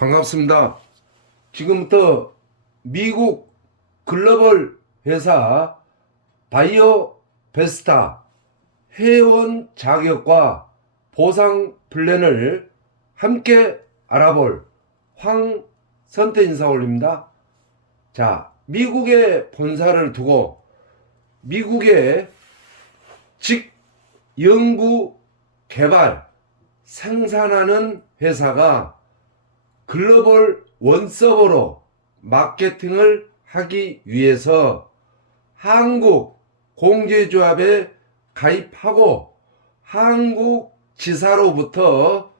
반갑습니다. 지금부터 미국 글로벌 회사 바이오베스타 회원 자격과 보상 플랜을 함께 알아볼 황선태 인사 올립니다. 자, 미국의 본사를 두고 미국의 연구, 개발, 생산하는 회사가 글로벌 원서버로 마케팅을 하기 위해서 한국 공제조합에 가입하고 한국 지사로부터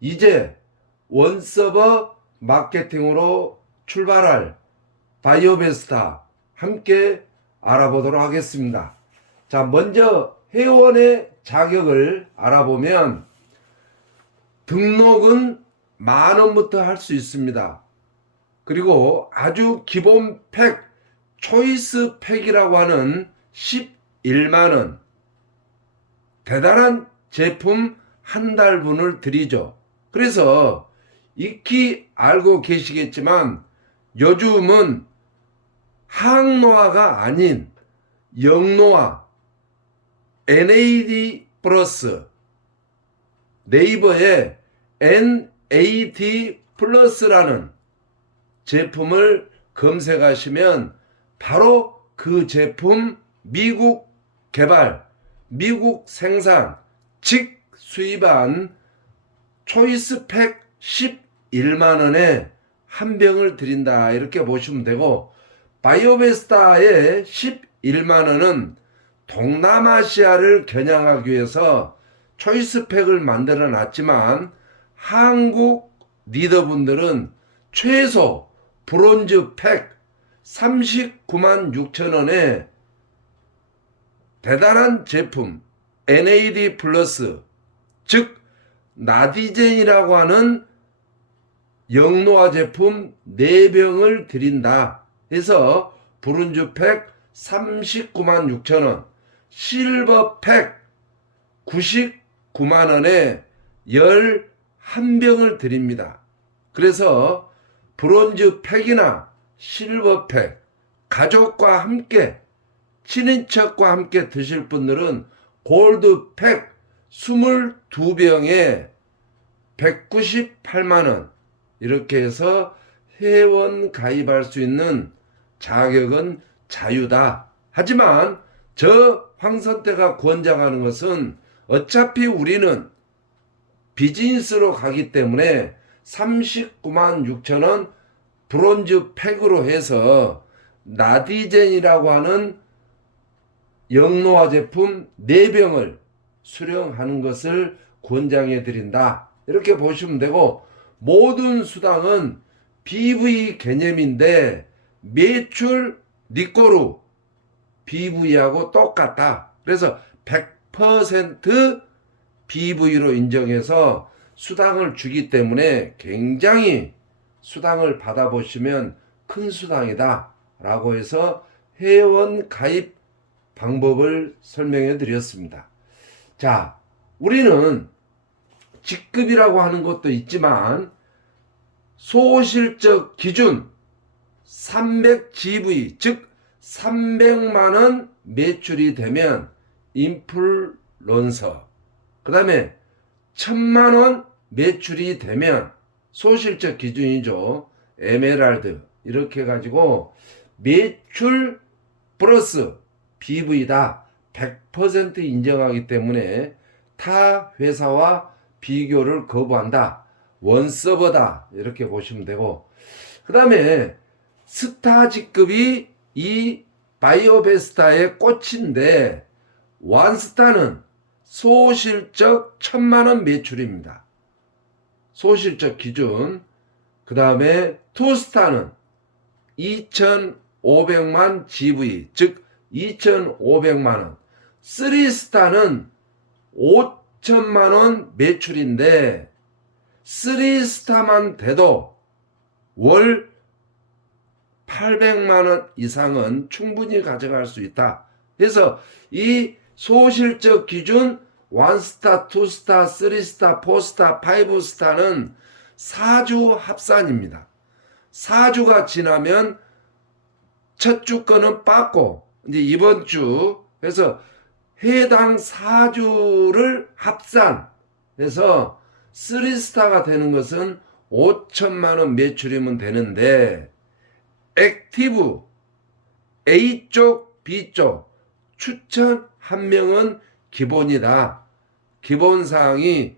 이제 원서버 마케팅으로 출발할 바이오베스타 함께 알아보도록 하겠습니다. 자, 먼저 회원의 자격을 알아보면 등록은 10,000원부터 할 수 있습니다. 그리고 아주 기본 팩, 초이스 팩이라고 하는 11만원, 대단한 제품 한 달분을 드리죠. 그래서 익히 알고 계시겠지만 요즘은 항노화가 아닌 영노화, NAD 플러스, 네이버에 NAD 플러스라는 제품을 검색하시면 바로 그 제품 미국 개발, 미국 생산, 즉 수입한 초이스 팩 11만원에 한 병을 드린다, 이렇게 보시면 되고, 바이오베스타의 11만원은 동남아시아를 겨냥하기 위해서 초이스 팩을 만들어 놨지만 한국 리더분들은 최소 브론즈 팩 39만 6천원에 대단한 제품 NAD 플러스, 즉 나디젠이라고 하는 영노화 제품 4병을 드린다 해서 브론즈 팩 39만 6천원, 실버 팩 99만원에 11병을 드립니다. 그래서 브론즈 팩이나 실버 팩, 가족과 함께, 친인척과 함께 드실 분들은 골드 팩 22병에 198만원, 이렇게 해서 회원 가입할 수 있는 자격은 자유다. 하지만 저 황선태가 권장하는 것은 어차피 우리는 비즈니스로 가기 때문에 39만 6천원 브론즈 팩으로 해서 나디젠이라고 하는 영노화 제품 4병을 수령하는 것을 권장해 드린다, 이렇게 보시면 되고, 모든 수당은 BV 개념인데 매출 니꼬루 BV하고 똑같다. 그래서 100% BV로 인정해서 수당을 주기 때문에 굉장히 수당을 받아보시면 큰 수당이다 라고 해서 회원 가입 방법을 설명해 드렸습니다. 자, 우리는 직급이라고 하는 것도 있지만 소실적 기준 300GV, 즉 300만원 매출이 되면 인플루언서, 그 다음에 1,000만원 매출이 되면 소실적 기준이죠, 에메랄드, 이렇게 해가지고 매출 플러스 BV다 100% 인정하기 때문에 타 회사와 비교를 거부한다, 원서버다, 이렇게 보시면 되고, 그 다음에 스타 직급이 이 바이오베스타의 꽃인데, 원스타는 소실적 1,000만원 매출입니다. 소실적 기준. 그 다음에 투스타는 2,500만 GV, 즉 2,500만원. 쓰리스타는 5천만원 매출인데 3스타만 돼도 월 800만원 이상은 충분히 가져갈 수 있다. 그래서 이 소실적 기준 1스타, 2스타, 3스타, 4스타, 5스타는 4주 합산입니다. 4주가 지나면 첫 주 거는 빠고 이제 이번 주 그래서 해당 4주를 합산해서 3스타가 되는 것은 5천만 원 매출이면 되는데 액티브 A쪽 B쪽 추천 한 명은 기본이다. 기본사항이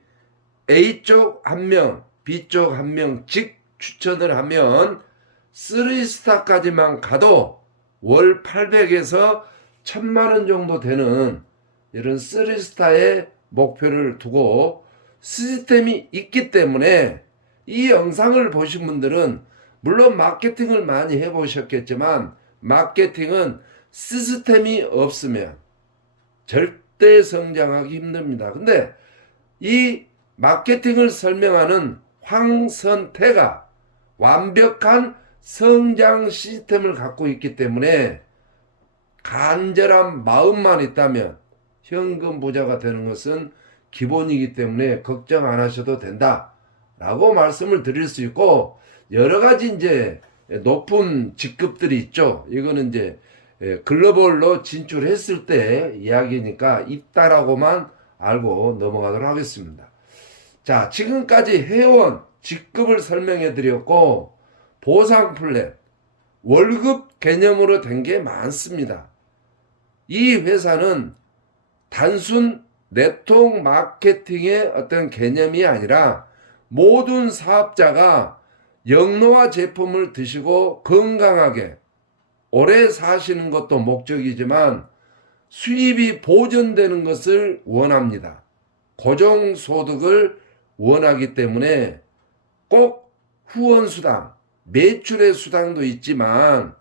A쪽 한 명 B쪽 한 명씩 추천을 하면 3스타까지만 가도 월 800에서 1000만 원 정도 되는 이런 3스타의 목표를 두고 시스템이 있기 때문에 이 영상을 보신 분들은 물론 마케팅을 많이 해보셨겠지만 마케팅은 시스템이 없으면 절대 성장하기 힘듭니다. 근데 이 마케팅을 설명하는 황선태가 완벽한 성장 시스템을 갖고 있기 때문에 간절한 마음만 있다면 현금 부자가 되는 것은 기본이기 때문에 걱정 안 하셔도 된다 라고 말씀을 드릴 수 있고, 여러 가지 이제 높은 직급들이 있죠. 이거는 이제 글로벌로 진출했을 때 이야기니까 있다라고만 알고 넘어가도록 하겠습니다. 자, 지금까지 회원 직급을 설명해 드렸고 보상 플랜 월급 개념으로 된 게 많습니다. 이 회사는 단순 네트워크 마케팅의 어떤 개념이 아니라 모든 사업자가 영노화 제품을 드시고 건강하게 오래 사시는 것도 목적이지만 수입이 보존되는 것을 원합니다. 고정소득을 원하기 때문에 꼭 후원수당, 매출의 수당도 있지만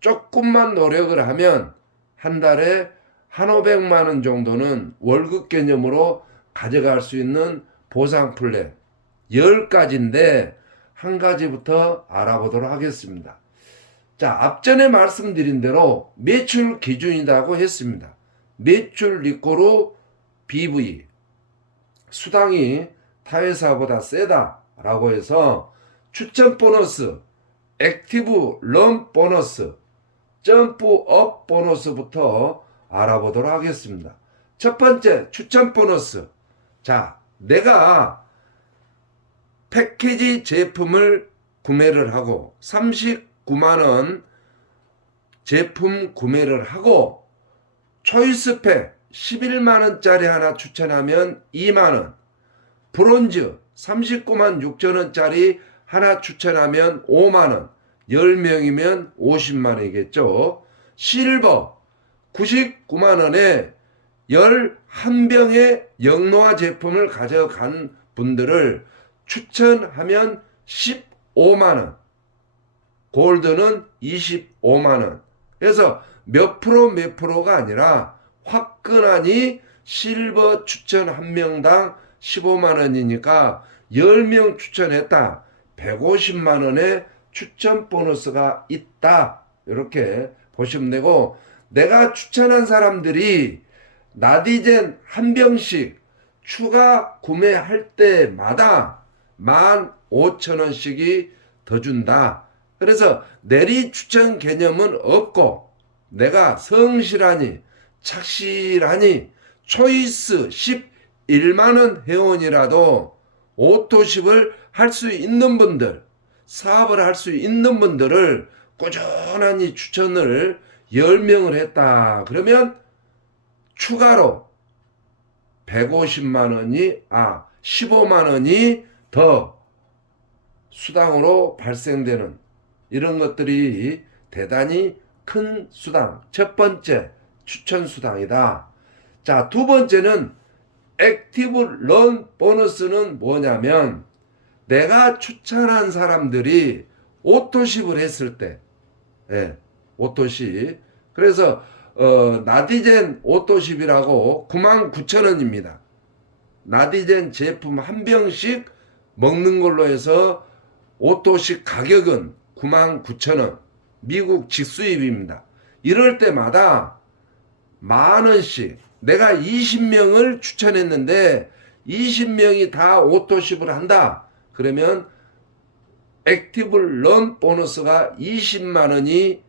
조금만 노력을 하면 한 달에 1,500만 원 정도는 월급 개념으로 가져갈 수 있는 보상 플랜 10가지인데 한 가지부터 알아보도록 하겠습니다. 자, 앞전에 말씀드린 대로 매출 기준이라고 했습니다. 매출 리코르 BV 수당이 타 회사보다 세다라고 해서 추천 보너스, 액티브 런 보너스, 점프업 보너스부터 알아보도록 하겠습니다. 첫 번째 추천 보너스. 자, 내가 패키지 제품을 구매를 하고 39만원 제품 구매를 하고 초이스팩 11만원짜리 하나 추천하면 2만원, 브론즈 39만 6천원짜리 하나 추천하면 5만원, 10명이면 50만원이겠죠. 실버 99만원에 11병의 영노화 제품을 가져간 분들을 추천하면 15만원, 골드는 25만원. 그래서 몇 프로가 아니라 화끈하니 실버 추천 한 명당 15만원이니까 10명 추천했다. 150만원의 추천 보너스가 있다. 이렇게 보시면 되고, 내가 추천한 사람들이 나디젠 한 병씩 추가 구매할 때마다 15,000원씩이 더 준다. 그래서 내리 추천 개념은 없고 내가 성실하니 착실하니 초이스 11만원 회원이라도 오토십을 할 수 있는 분들, 사업을 할 수 있는 분들을 꾸준히 추천을 10명을 했다. 그러면 추가로 15만원이 더 수당으로 발생되는 이런 것들이 대단히 큰 수당. 첫 번째 추천 수당이다. 자, 두 번째는 액티브 런 보너스는 뭐냐면 내가 추천한 사람들이 오토십을 했을 때, 오토십. 그래서 나디젠 오토십이라고 99,000원입니다. 나디젠 제품 한 병씩 먹는 걸로 해서 오토십 가격은 99,000원. 미국 직수입입니다. 이럴 때마다 10,000원씩 내가 20명을 추천했는데 20명이 다 오토십을 한다. 그러면 액티브 런 보너스가 20만 원이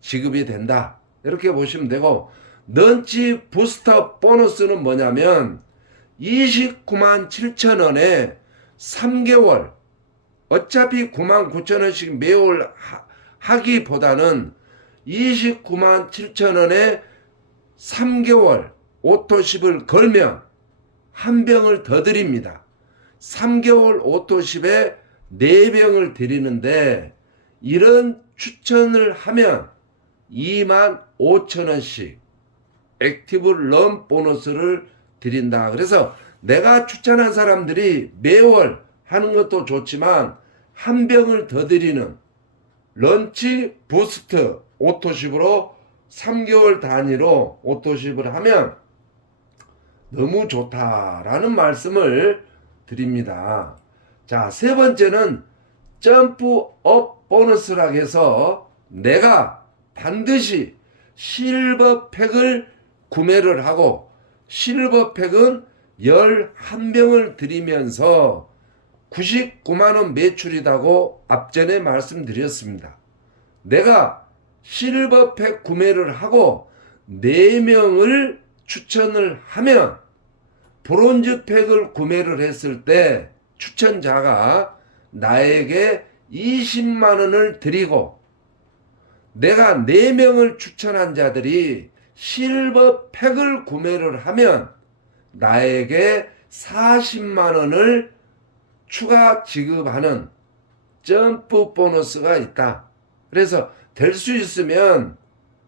지급이 된다. 이렇게 보시면 되고, 런치 부스터 보너스는 뭐냐면 29만 7천 원에 3개월, 어차피 9만 9천 원씩 매월 하기보다는 29만 7천 원에 3개월 오토십을 걸면 한 병을 더 드립니다. 3개월 오토십에 4병을 드리는데, 이런 추천을 하면 2만 5천 원씩 액티브 런 보너스를 드린다. 그래서 내가 추천한 사람들이 매월 하는 것도 좋지만 한 병을 더 드리는 런치 부스트 오토십으로 3개월 단위로 오토십을 하면 너무 좋다라는 말씀을 드립니다. 자, 세 번째는 점프업 보너스라고 해서 내가 반드시 실버팩을 구매를 하고, 실버팩은 11병을 드리면서 99만원 매출이라고 앞전에 말씀드렸습니다. 내가 실버팩 구매를 하고 4명을 추천을 하면 브론즈팩을 구매를 했을 때 추천자가 나에게 20만원을 드리고, 내가 4명을 추천한 자들이 실버팩을 구매를 하면 나에게 40만원을 추가 지급하는 점프 보너스가 있다. 그래서 될 수 있으면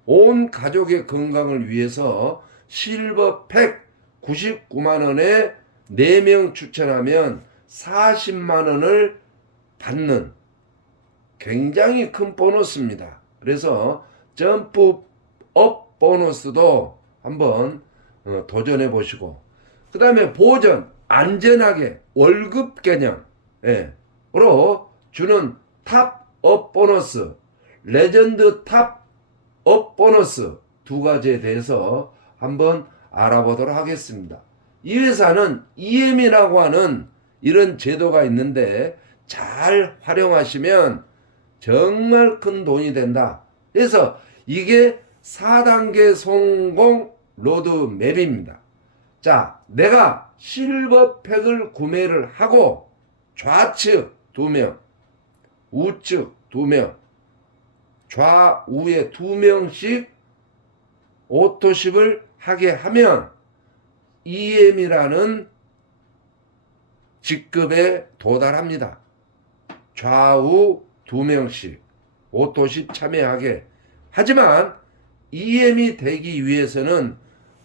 온 가족의 건강을 위해서 실버팩 99만원에 4명 추천하면 40만원을 받는 굉장히 큰 보너스입니다. 그래서 점프업 보너스도 한번 도전해 보시고, 그 다음에 보전 안전하게 월급 개념으로 주는 탑업 보너스, 레전드 탑업 보너스 두 가지에 대해서 한번 알아보도록 하겠습니다. 이 회사는 EM이라고 하는 이런 제도가 있는데 잘 활용하시면 정말 큰 돈이 된다. 그래서 이게 4단계 성공 로드맵입니다. 자, 내가 실버팩을 구매를 하고 좌측 2명, 우측 2명, 좌우에 2명씩 오토십을 하게 하면 EM이라는 직급에 도달합니다. 좌우 2명씩 오토십 참여하게. 하지만 EM이 되기 위해서는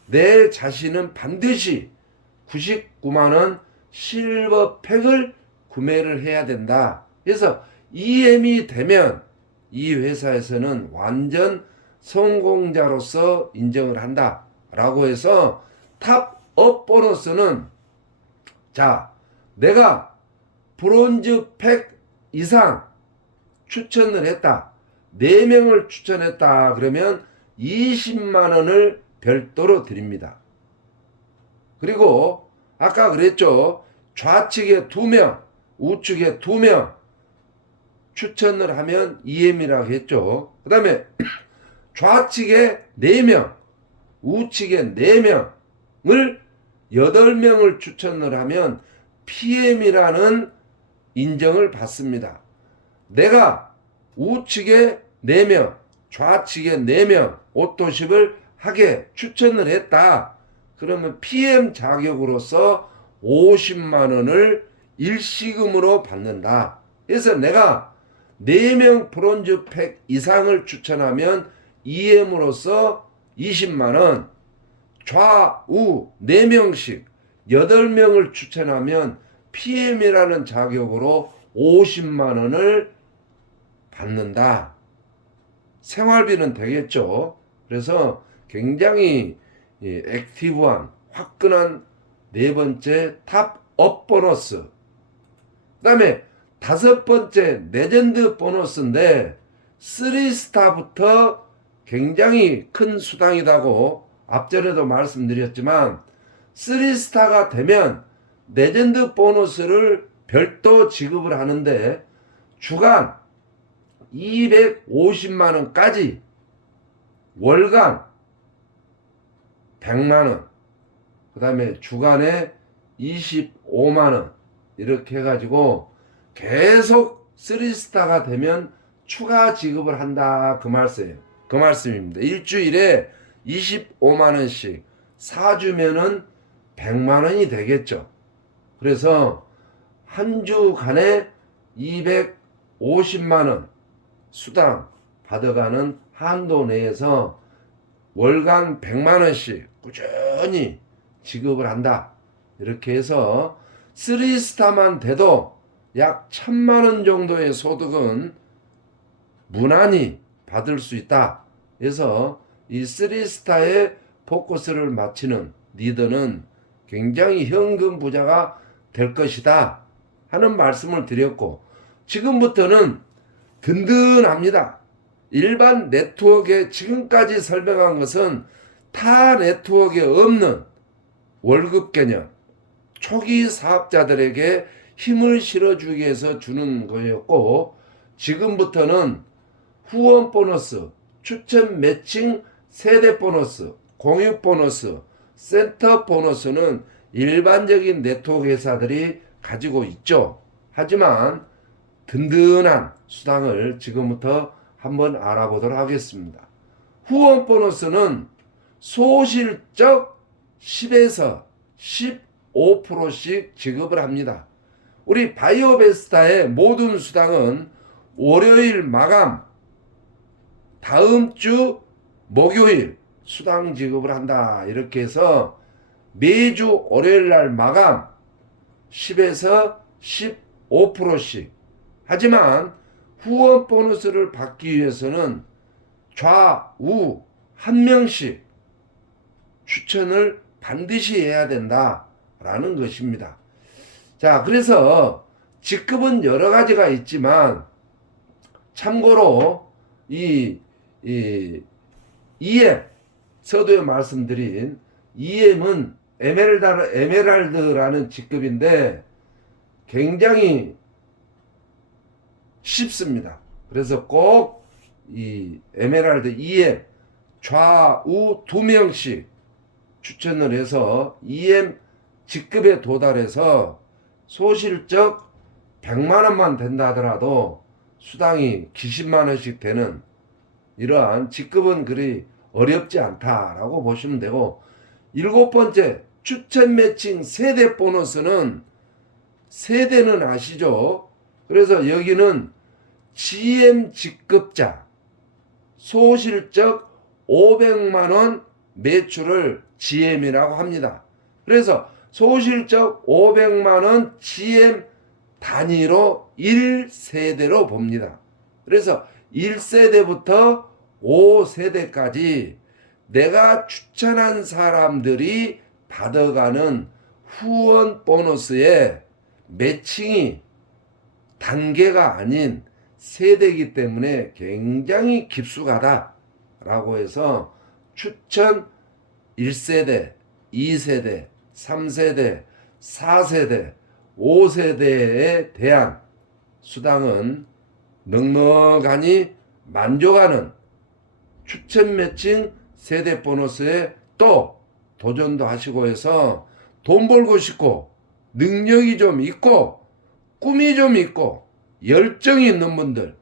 내 자신은 반드시 99만원 실버팩을 구매를 해야 된다. 그래서 EM이 되면 이 회사에서는 완전 성공자로서 인정을 한다 라고 해서 탑업 보너스는, 자, 내가 브론즈 팩 이상 추천을 했다, 4명을 추천했다 그러면 20만원을 별도로 드립니다. 그리고 아까 그랬죠, 좌측에 2명 우측에 2명 추천을 하면 EM이라고 했죠. 그 다음에 좌측에 4명 우측에 4명을 8명을 추천을 하면 PM이라는 인정을 받습니다. 내가 우측에 4명 좌측에 4명 오토십을 하게 추천을 했다. 그러면 PM 자격으로서 50만원을 일시금으로 받는다. 그래서 내가 4명 브론즈 팩 이상을 추천하면 EM으로서 20만원, 좌우 4명씩 8명을 추천하면 PM이라는 자격으로 50만원을 받는다. 생활비는 되겠죠. 그래서 굉장히 액티브한 화끈한 네 번째 탑업 보너스. 그 다음에 5번째 레전드 보너스인데 3스타부터 굉장히 큰 수당이라고 앞전에도 말씀드렸지만, 3스타가 되면 레전드 보너스를 별도 지급을 하는데 주간 250만 원까지 월간 100만 원, 그 다음에 주간에 25만 원 이렇게 해가지고 계속 3스타가 되면 추가 지급을 한다, 그 말씀입니다. 일주일에 25만 원씩 사주면은 100만 원이 되겠죠. 그래서 한 주간에 250만 원 수당 받아가는 한도 내에서 월간 100만 원씩 꾸준히 지급을 한다. 이렇게 해서 3스타만 돼도 약 1000만 원 정도의 소득은 무난히 받을 수 있다. 그래서 이 3스타에 포커스를 맞추는 리더는 굉장히 현금 부자가 될 것이다 하는 말씀을 드렸고, 지금부터는 든든합니다. 일반 네트워크에 지금까지 설명한 것은 타 네트워크에 없는 월급 개념, 초기 사업자들에게 힘을 실어주기 위해서 주는 거였고, 지금부터는 후원 보너스, 추천 매칭 세대 보너스, 공유 보너스, 센터 보너스는 일반적인 네트워크 회사들이 가지고 있죠. 하지만 든든한 수당을 지금부터 한번 알아보도록 하겠습니다. 후원 보너스는 소실적 10에서 15%씩 지급을 합니다. 우리 바이오베스타의 모든 수당은 월요일 마감, 다음 주 목요일 수당 지급을 한다. 이렇게 해서 매주 월요일 날 마감 10에서 15%씩. 하지만 후원 보너스를 받기 위해서는 좌우 한 명씩 추천을 반드시 해야 된다라는 것입니다. 자, 그래서 직급은 여러 가지가 있지만 참고로 이 EM, 서두에 말씀드린 EM은 에메랄드라는 직급인데 굉장히 쉽습니다. 그래서 꼭 이 에메랄드 EM 좌우 2명씩 추천을 해서 EM 직급에 도달해서 소실적 100만 원만 된다 하더라도 수당이 기십만 원씩 되는 이러한 직급은 그리 어렵지 않다라고 보시면 되고, 7번째 추천 매칭 세대 보너스는 세대는 아시죠? 그래서 여기는 GM 직급자 소실적 500만 원 매출을 GM이라고 합니다. 그래서 소실적 500만 원 GM 단위로 1세대로 봅니다. 그래서 1세대부터 5세대까지 내가 추천한 사람들이 받아가는 후원 보너스의 매칭이 단계가 아닌 세대이기 때문에 굉장히 깊숙하다라고 해서 추천 1세대, 2세대, 3세대, 4세대, 5세대에 대한 수당은 넉넉하니 만족하는 추천 매칭 세대 보너스에 또 도전도 하시고 해서 돈 벌고 싶고 능력이 좀 있고 꿈이 좀 있고 열정이 있는 분들,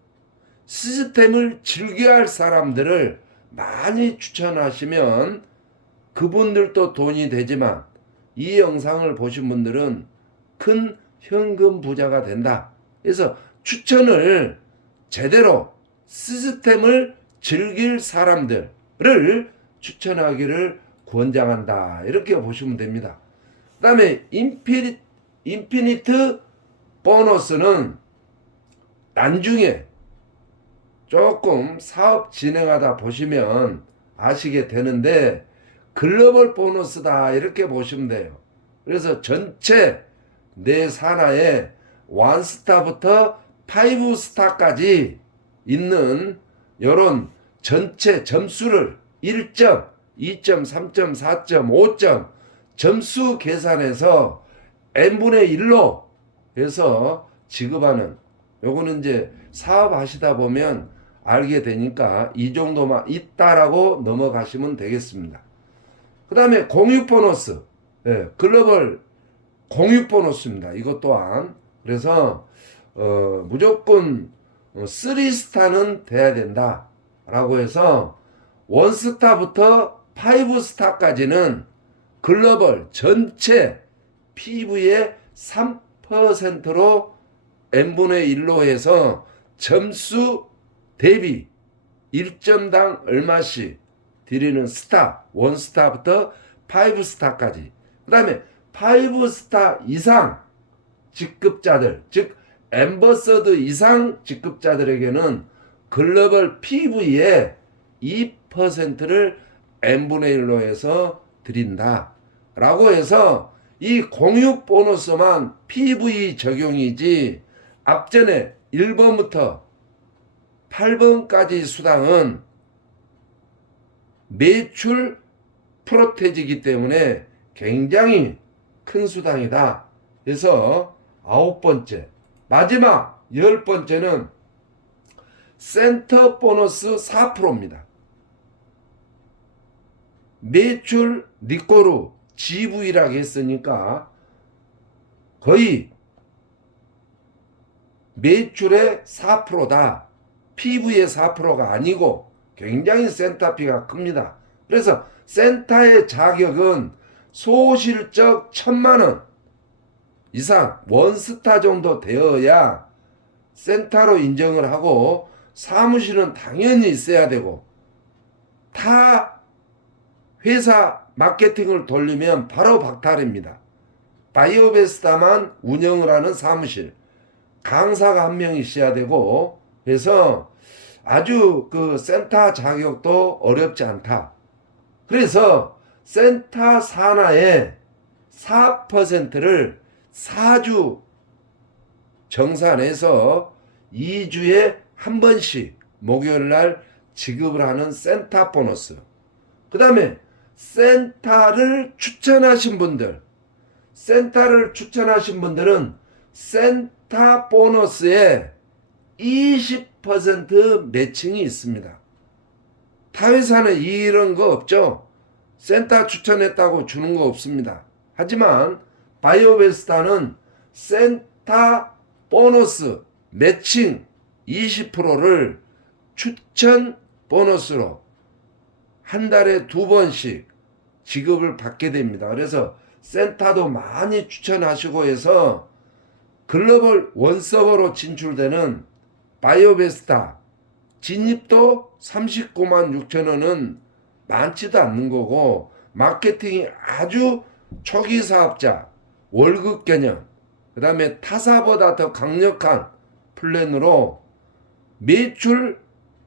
시스템을 즐겨할 사람들을 많이 추천하시면 그분들도 돈이 되지만 이 영상을 보신 분들은 큰 현금 부자가 된다. 그래서 추천을 제대로 시스템을 즐길 사람들을 추천하기를 권장한다. 이렇게 보시면 됩니다. 그 다음에 인피니트 보너스는 나중에 조금 사업 진행하다 보시면 아시게 되는데 글로벌 보너스다 이렇게 보시면 돼요. 그래서 전체 내 산하에 1스타부터 5스타까지 있는 이런 전체 점수를 1점, 2점, 3점, 4점, 5점 점수 계산해서 n분의 1로 해서 지급하는 요거는 이제 사업하시다 보면 알게 되니까 이 정도만 있다라고 넘어가시면 되겠습니다. 그 다음에 공유 보너스, 예, 글로벌 공유 보너스입니다. 이것 또한. 그래서 무조건 3스타는 돼야 된다 라고 해서 1스타부터 5스타까지는 글로벌 전체 PV의 3%로 n분의 1로 해서 점수 대비 1점당 얼마씩 드리는 스타, 1스타부터 5스타까지. 그 다음에 5스타 이상 직급자들, 즉 엠버서드 이상 직급자들에게는 글로벌 PV의 2%를 n분의 1로 해서 드린다 라고 해서 이 공유 보너스만 PV 적용이지 앞전에 1번부터 8번까지 수당은 매출 프로테지이기 때문에 굉장히 큰 수당이다. 그래서 9번째, 마지막 10번째는 센터 보너스 4%입니다. 매출 니꼬루 GV라고 했으니까 거의 매출의 4%다. PV의 4%가 아니고 굉장히 센터피가 큽니다. 그래서 센터의 자격은 소실적 1000만원 이상 원스타 정도 되어야 센터로 인정을 하고 사무실은 당연히 있어야 되고 타 회사 마케팅을 돌리면 바로 박탈입니다. 바이오베스타만 운영을 하는 사무실 강사가 한 명 있어야 되고 그래서 아주 그 센터 자격도 어렵지 않다. 그래서 센터 산하의 4%를 4주 정산해서 2주에 한 번씩 목요일날 지급을 하는 센터 보너스. 그 다음에 센터를 추천하신 분들은 센터 보너스에 20% 매칭이 있습니다. 타 회사는 이런 거 없죠. 센터 추천했다고 주는 거 없습니다. 하지만 바이오베스타는 센터 보너스 매칭 20%를 추천 보너스로 한 달에 2번씩 지급을 받게 됩니다. 그래서 센터도 많이 추천하시고 해서 글로벌 원서버로 진출되는 바이오베스타 진입도 39만 6천원은 많지도 않는 거고 마케팅이 아주 초기 사업자 월급 개념 그 다음에 타사보다 더 강력한 플랜으로 매출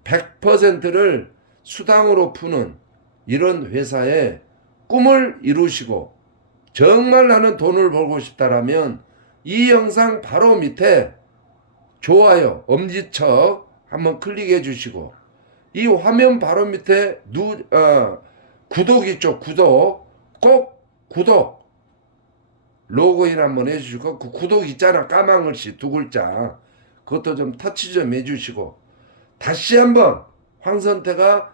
100%를 수당으로 푸는 이런 회사의 꿈을 이루시고 정말 나는 돈을 벌고 싶다라면 이 영상 바로 밑에 좋아요 엄지척 한번 클릭해 주시고 이 화면 바로 밑에 구독 있죠. 꼭 구독 로그인 한번 해주시고 그 구독 있잖아 까만 글씨 2글자 그것도 좀 터치 좀 해주시고 다시 한번 황선태가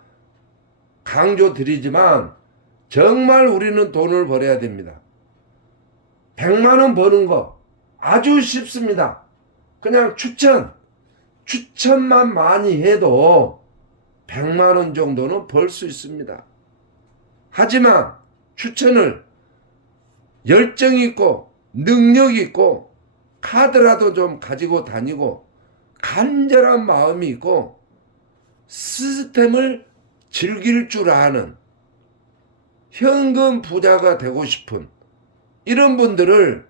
강조 드리지만 정말 우리는 돈을 벌어야 됩니다. 100만원 버는 거 아주 쉽습니다. 그냥 추천만 많이 해도 100만원 정도는 벌 수 있습니다. 하지만 추천을 열정 있고 능력 있고 카드라도 좀 가지고 다니고 간절한 마음이 있고 시스템을 즐길 줄 아는 현금 부자가 되고 싶은 이런 분들을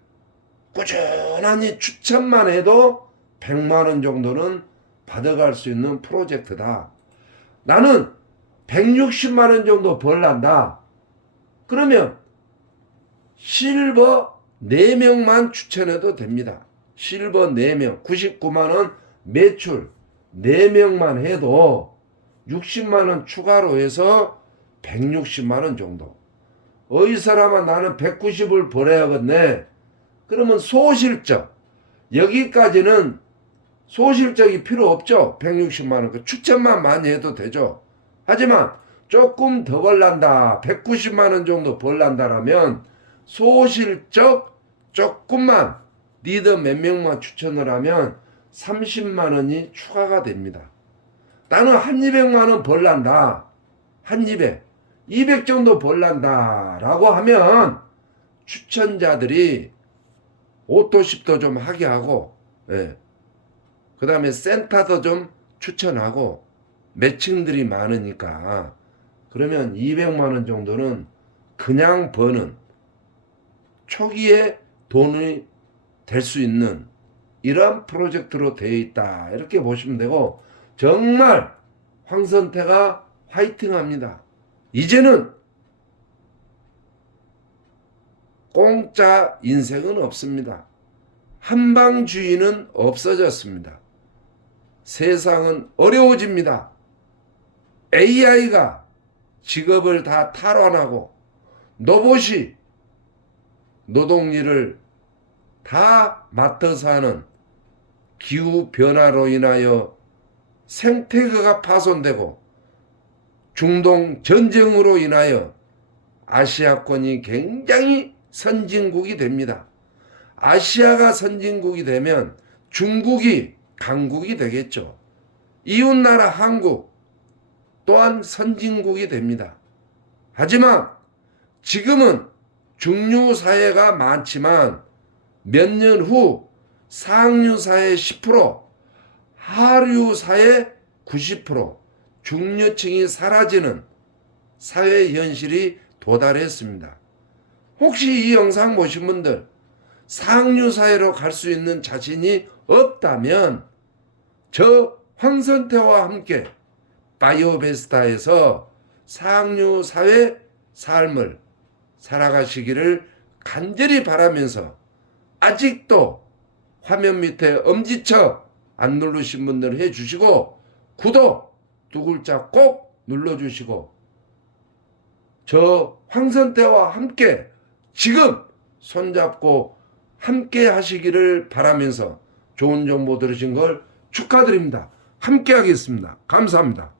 꾸준히 추천만 해도 100만원 정도는 받아갈 수 있는 프로젝트다. 나는 160만원 정도 벌란다. 그러면 실버 4명만 추천해도 됩니다. 실버 4명 99만원 매출 4명만 해도 60만원 추가로 해서 160만원 정도. 어이 사람아 나는 190을 벌어야겠네. 그러면 소실적 여기까지는 소실적이 필요 없죠. 160만 원. 그 추천만 많이 해도 되죠. 하지만 조금 더 벌란다. 190만 원 정도 벌란다라면 소실적 조금만 리더 몇 명만 추천을 하면 30만 원이 추가가 됩니다. 나는 한 200만 원 벌란다. 한 200 정도 벌란다. 라고 하면 추천자들이 오토십도 좀 하게 하고, 예. 그 다음에 센터도 좀 추천하고, 매칭들이 많으니까, 그러면 200만 원 정도는 그냥 버는 초기에 돈이 될 수 있는 이런 프로젝트로 되어 있다. 이렇게 보시면 되고, 정말 황선태가 화이팅 합니다. 이제는 공짜 인생은 없습니다. 한방주의는 없어졌습니다. 세상은 어려워집니다. AI가 직업을 다 탈환하고 로봇이 노동일을 다 맡아서 하는 기후변화로 인하여 생태계가 파손되고 중동 전쟁으로 인하여 아시아권이 굉장히 선진국이 됩니다. 아시아가 선진국이 되면 중국이 강국이 되겠죠. 이웃나라 한국 또한 선진국이 됩니다. 하지만 지금은 중류사회가 많지만 몇 년 후 상류사회 10%, 하류사회 90%, 중류층이 사라지는 사회 현실이 도달했습니다. 혹시 이 영상 보신 분들 상류사회로 갈 수 있는 자신이 없다면 저 황선태와 함께 바이오베스타에서 상류사회 삶을 살아가시기를 간절히 바라면서 아직도 화면 밑에 엄지척 안 누르신 분들 해주시고 구독 두 글자 꼭 눌러주시고 저 황선태와 함께 지금 손잡고 함께 하시기를 바라면서 좋은 정보 들으신 걸 축하드립니다. 함께 하겠습니다. 감사합니다.